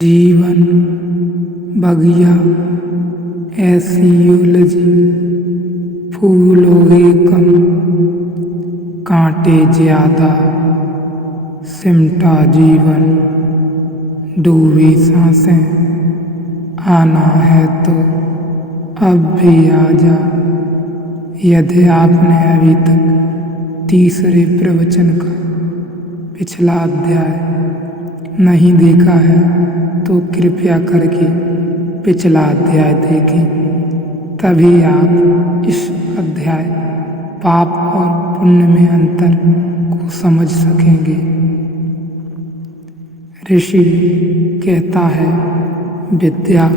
जीवन बगिया ऐसी उलझी फूलोगे कम, कांटे ज्यादा सिमटा जीवन, डूबी सांसें आना है तो अब भी आजा। यदि आपने अभी तक तीसरे प्रवचन का पिछला अध्याय नहीं देखा है तो कृपया करके पिछला अध्याय देखें, तभी आप इस अध्याय पाप और पुण्य में अंतर को समझ सकेंगे। ऋषि कहता है, विद्या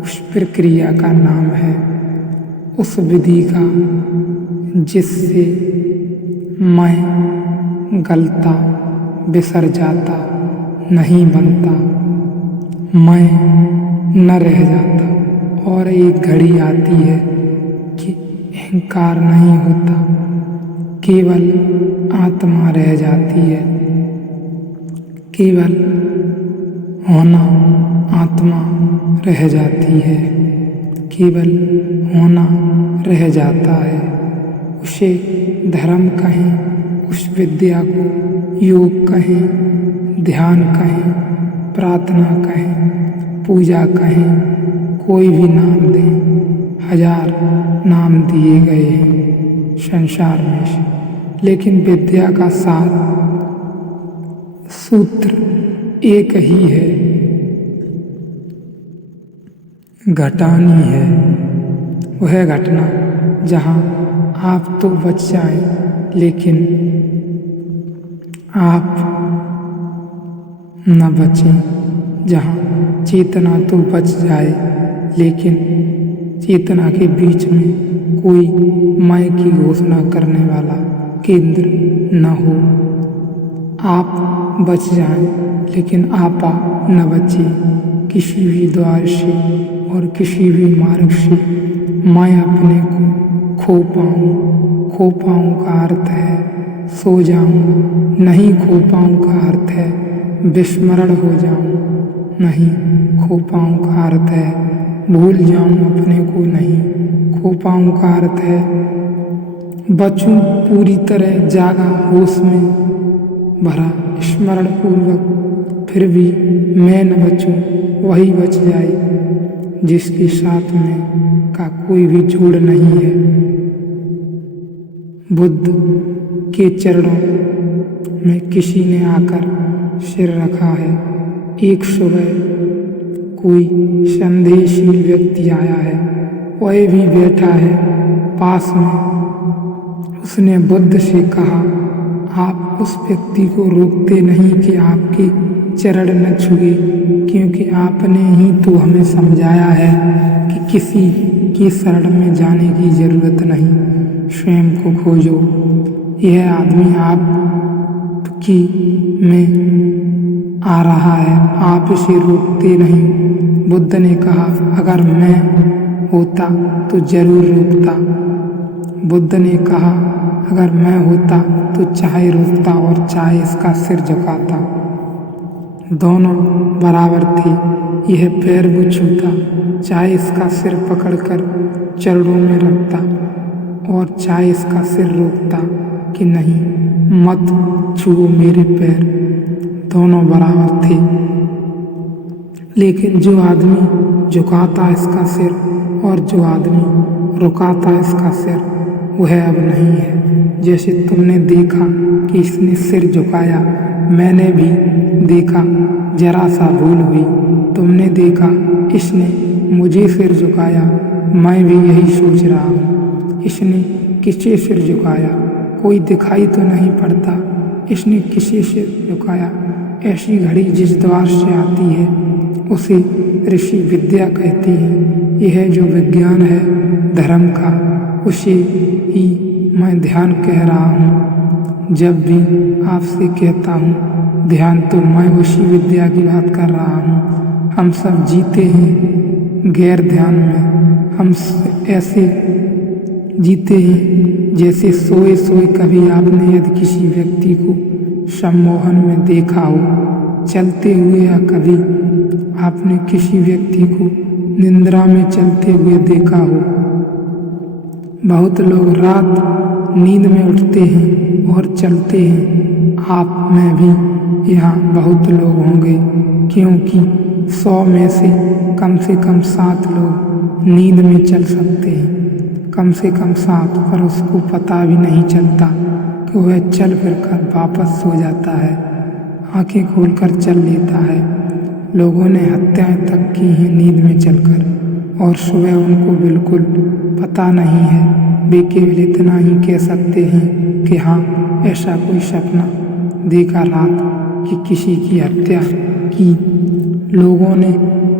उस प्रक्रिया का नाम है, उस विधि का जिससे मैं गलता बिसर जाता नहीं बनता, मैं न रह जाता और एक घड़ी आती है कि अहंकार नहीं होता, केवल आत्मा रह जाती है। केवल होना आत्मा रह जाती है, केवल होना रह जाता है। उसे धर्म कहें, उस विद्या को योग कहें, ध्यान कहें, प्रार्थना कहें, पूजा कहें, कोई भी नाम दें, 1000 नाम दिए गए हैं संसार में से, लेकिन विद्या का सार सूत्र एक ही है, घटानी है। वह घटना जहाँ आप तो बच जाएं लेकिन आप न बचें, जहाँ चेतना तो बच जाए लेकिन चेतना के बीच में कोई मैं की घोषणा करने वाला केंद्र न हो। आप बच जाएं लेकिन आपा न बचे। किसी भी द्वार से और किसी भी मार्ग से मैं अपने को खो पाऊँ का अर्थ है सो जाऊँ, नहीं खो पाऊँ का अर्थ है विस्मरण हो जाऊँ, नहीं खो पाऊँ का अर्थ है भूल जाऊँ अपने को, नहीं खो पाऊँ का अर्थ है बचूं पूरी तरह जागा होश में भरा स्मरण पूर्वक, फिर भी मैं न बचूं, वही बच जाए जिसके साथ में का कोई भी जोड़ नहीं है। बुद्ध के चरणों में किसी ने आकर सिर रखा है। एक सुबह कोई संदेहशील व्यक्ति आया है, वह भी बैठा है पास में। उसने बुद्ध से कहा, आप उस व्यक्ति को रोकते नहीं कि आपके चरण न छुए, क्योंकि आपने ही तो हमें समझाया है कि किसी की शरण में जाने की जरूरत नहीं, स्वयं को खोजो। यह आदमी आपकी में आ रहा है, आप इसे रोकते नहीं। बुद्ध ने कहा, अगर मैं होता तो जरूर रोकता। बुद्ध ने कहा, अगर मैं होता तो चाहे रोकता और चाहे इसका सिर झुकाता। दोनों बराबर थे। यह पैर भी छूता, चाहे इसका सिर पकड़कर चरणों में रखता और चाहे इसका सिर रोकता कि नहीं, मत छुओ मेरे पैर। दोनों बराबर थे। लेकिन जो आदमी झुकाता इसका सिर और जो आदमी रुकाता इसका सिर, वह अब नहीं है। जैसे तुमने देखा कि इसने सिर झुकाया, मैंने भी देखा, जरा सा भूल हुई। तुमने देखा इसने मुझे सिर झुकाया, मैं भी यही सोच रहा हूँ, इसने किसे सिर झुकाया, कोई दिखाई तो नहीं पड़ता, इसने किसे सिर झुकाया। ऐसी घड़ी जिस द्वार से आती है उसे ऋषि विद्या कहती हैं। यह जो विज्ञान है धर्म का, उसे ही मैं ध्यान कह रहा हूँ। जब भी आपसे कहता हूँ ध्यान, तो मैं उसी विद्या की बात कर रहा हूँ। हम सब जीते हैं गैर ध्यान में, हम ऐसे जीते हैं जैसे सोए सोए। कभी आपने यदि किसी व्यक्ति को सम्मोहन में देखा हो चलते हुए या कभी आपने किसी व्यक्ति को निद्रा में चलते हुए देखा हो। बहुत लोग रात नींद में उठते हैं और चलते हैं। आप में भी यहाँ बहुत लोग होंगे, क्योंकि 100 में से कम 7 लोग नींद में चल सकते हैं। कम से कम 7, पर उसको पता भी नहीं चलता कि वह चल फिर कर वापस सो जाता है, आंखें खोलकर चल लेता है। लोगों ने हत्याएं तक की हैं नींद में चलकर, और सुबह उनको बिल्कुल पता नहीं है। वे केवल इतना ही कह सकते हैं कि हाँ, ऐसा कोई सपना देखा रात कि किसी की हत्या की। लोगों ने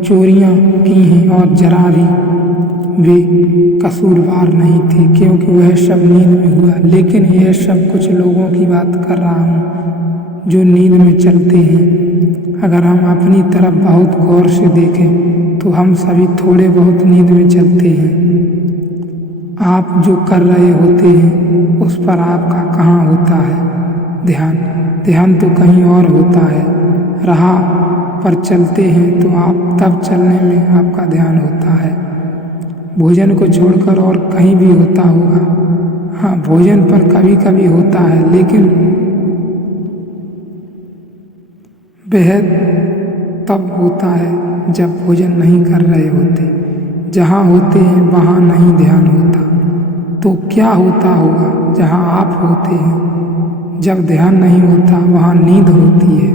चोरियां की हैं और जरा भी वे कसूरवार नहीं थे, क्योंकि वह सब नींद में हुआ। लेकिन यह सब कुछ लोगों की बात कर रहा हूँ जो नींद में चलते हैं। अगर हम अपनी तरफ बहुत गौर से देखें तो हम सभी थोड़े बहुत नींद में चलते हैं। आप जो कर रहे होते हैं उस पर आपका कहाँ होता है ध्यान? ध्यान तो कहीं और होता है। राह पर चलते हैं तो आप तब चलने में आपका ध्यान होता है। भोजन को छोड़कर और कहीं भी होता होगा। हाँ, भोजन पर कभी कभी होता है, लेकिन वह तब होता है जब भोजन नहीं कर रहे होते। जहाँ होते हैं वहाँ नहीं ध्यान होता। तो क्या होता होगा जहाँ आप होते हैं? जब ध्यान नहीं होता वहाँ नींद होती है।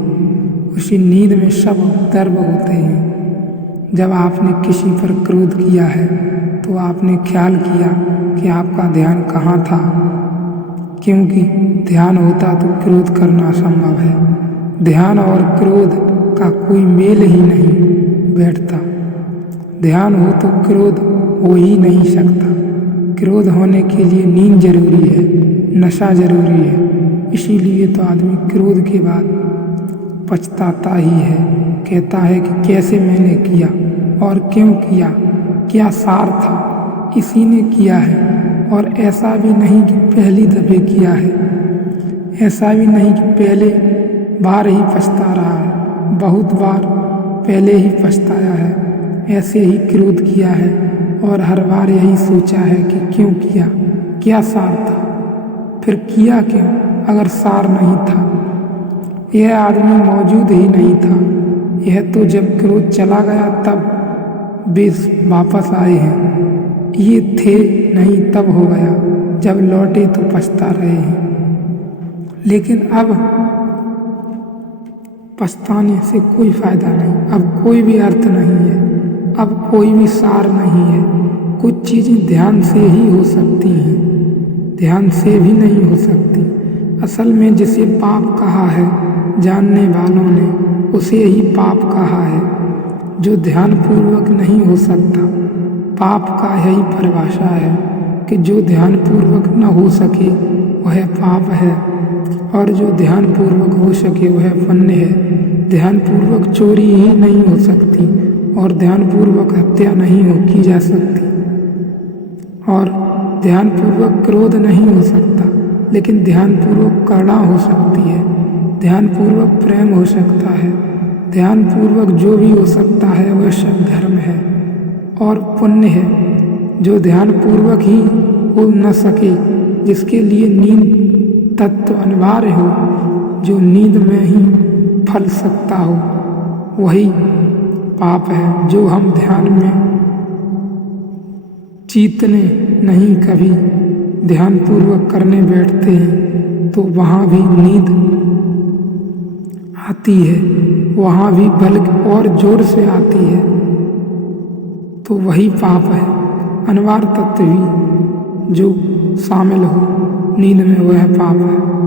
उसी नींद में सब दर्द होते हैं। जब आपने किसी पर क्रोध किया है तो आपने ख्याल किया कि आपका ध्यान कहाँ था, क्योंकि ध्यान होता तो क्रोध करना संभव है। ध्यान और क्रोध का कोई मेल ही नहीं बैठता। ध्यान हो तो क्रोध हो ही नहीं सकता। क्रोध होने के लिए नींद जरूरी है, नशा जरूरी है। इसीलिए तो आदमी क्रोध के बाद पछताता ही है, कहता है कि कैसे मैंने किया और क्यों किया, क्या सार था, इसी ने किया है। और ऐसा भी नहीं कि पहली दफे किया है, ऐसा भी नहीं कि पहले बार ही पछता रहा है, बहुत बार पहले ही पछताया है। ऐसे ही क्रोध किया है और हर बार यही सोचा है कि क्यों किया, क्या सार था, फिर किया क्यों अगर सार नहीं था। यह आदमी मौजूद ही नहीं था। यह तो जब क्रोध चला गया तब वे वापस आए हैं। ये थे नहीं तब हो गया, जब लौटे तो पछता रहे हैं। लेकिन अब पछताने से कोई फायदा नहीं। अब कोई भी अर्थ नहीं है, अब कोई भी सार नहीं है। कुछ चीजें ध्यान से ही हो सकती हैं, ध्यान से भी नहीं हो सकती। असल में जिसे पाप कहा है जानने वालों ने, उसे ही पाप कहा है। जो ध्यान पूर्वक नहीं हो सकता, पाप का यही परिभाषा है कि जो ध्यान पूर्वक न हो सके वह पाप है, और जो ध्यान पूर्वक हो सके वह पुण्य है। ध्यान पूर्वक चोरी ही नहीं हो सकती, और ध्यान पूर्वक हत्या नहीं की जा सकती, और ध्यान पूर्वक क्रोध नहीं हो सकता। लेकिन ध्यान पूर्वक करुणा हो सकती है, ध्यान पूर्वक प्रेम हो सकता है। ध्यान पूर्वक जो भी हो सकता है वह सब धर्म है और पुण्य है। जो ध्यान पूर्वक ही हो न सके, जिसके लिए नींद तत्व अनिवार्य हो, जो नींद में ही फल सकता हो, वही पाप है। जो हम ध्यान में चीतने नहीं कभी ध्यान पूर्वक करने बैठते हैं तो वहाँ भी नींद आती है, वहाँ भी बल्कि और जोर से आती है, तो वही पाप है। अनिवार्य तत्व भी जो शामिल हो नींद में वह पाप है।